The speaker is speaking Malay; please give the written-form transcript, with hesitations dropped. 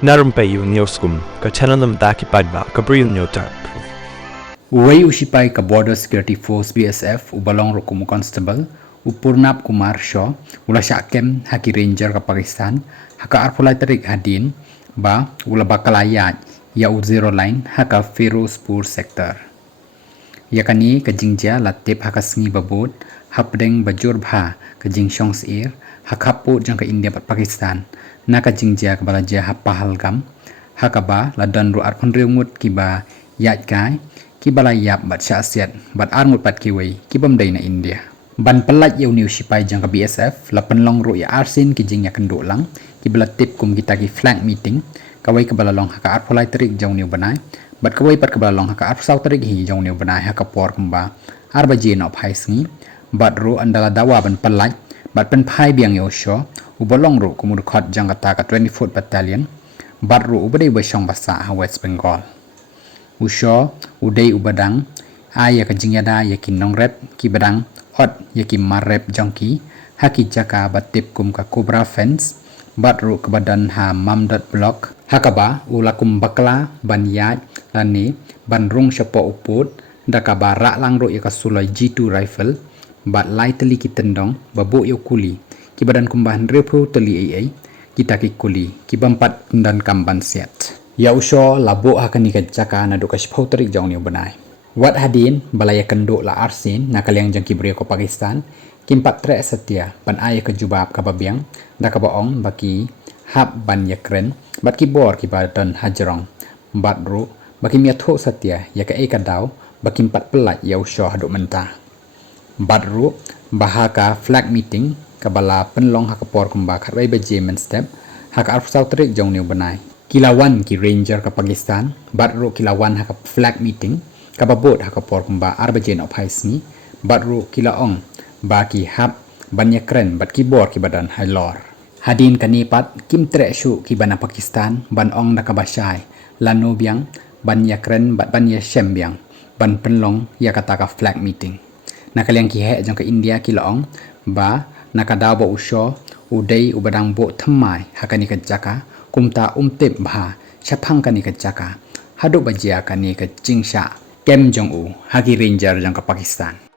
Narum payu nioskum, ka chananam daki padba, ka bril nyotarp. Uway usipai ka Border Security Force BSF ubalong rukumu constable upurnap Kumar Shaw ula syakem haki ranger ka Pakistan haka arpulai tarik hadin ba ula bakalayat ya zero line haka Firozpur sector yakani ka jingja latip haka sngi babut hapdeng bajur bha ka jingshong sir hakapu jang ka India pat Pakistan na ka jingja ka balaja ha Pahalgam haka ba ladan ru arpun reungut kiba yat kai kibala yap bat syasiat bat arngut pat kiwei kibam dai na India ban pelat yau new sipai jang ka BSF la penlong ru ya arsin ki jing ya kenduk lang kibala tip kum kita ki flag meeting kawai kibala long haka arpulai terik jang new banai bat kawai pat kibala long haka arpsau terik hi jang new banai haka por kumba arba je no phai sngi bat ru andala dawa ban pelat bat pen phai biang yo sho ubolong ru kumur khot jang ka 24th battalion bat ru ubade basong basa ha West Bengal Usho udai ubadang aya ka jingyada yakin nongrep ki badang hot yakin marrep jongki haki jaka batip kum ka cobra fence batru ke badan ha mamdat block hakaba ulakum bakla ban yaj lani ban rung syapo uput dakaba rak langro ya ka sulai G2 rifle bat lai teli ki tendong babu yo kuli ki badan kumbahan repro teli ai kita ki kuli ki bampat dan kamban set ya usho labo hakani ka jaka na duka shpauterik jong ni banai wat hadin balaya kenduk la arsin na kaliang jang kibria ko Pakistan kimpat tre setia ban aya ke jubab ka babiang da ka baong baki hab ban yakren bat ki bor ki badan hajrong bat ru baki miatho setia ya ka eka daw baki empat pelat ya usho haduk mentah bat ru bahaka flag meeting ka bala penlong hakapor kumba kharai baje men step hak arfsau trik jong ni banai kilawan ki ranger ka Pakistan batru kilawan haka flag meeting ka babot haka por kumba arbajen of haisni batru kilaong ba ki hab banyakren bat ki bor ki badan hailor hadin kanipat kim tre shu ki bana Pakistan ban ong nakabashai lano biang banyakren bat banya shem biang ban penlong ya kata ka flag meeting nakaliang ki he jong ka India kilaong ba nakadaw ba usho udai ubadang bo thamai hakani ka jaka kumta umtip bha chapang kani ka jaka haduk bajia kani ka jingsha kem jong u hagi ranger jang ka Pakistan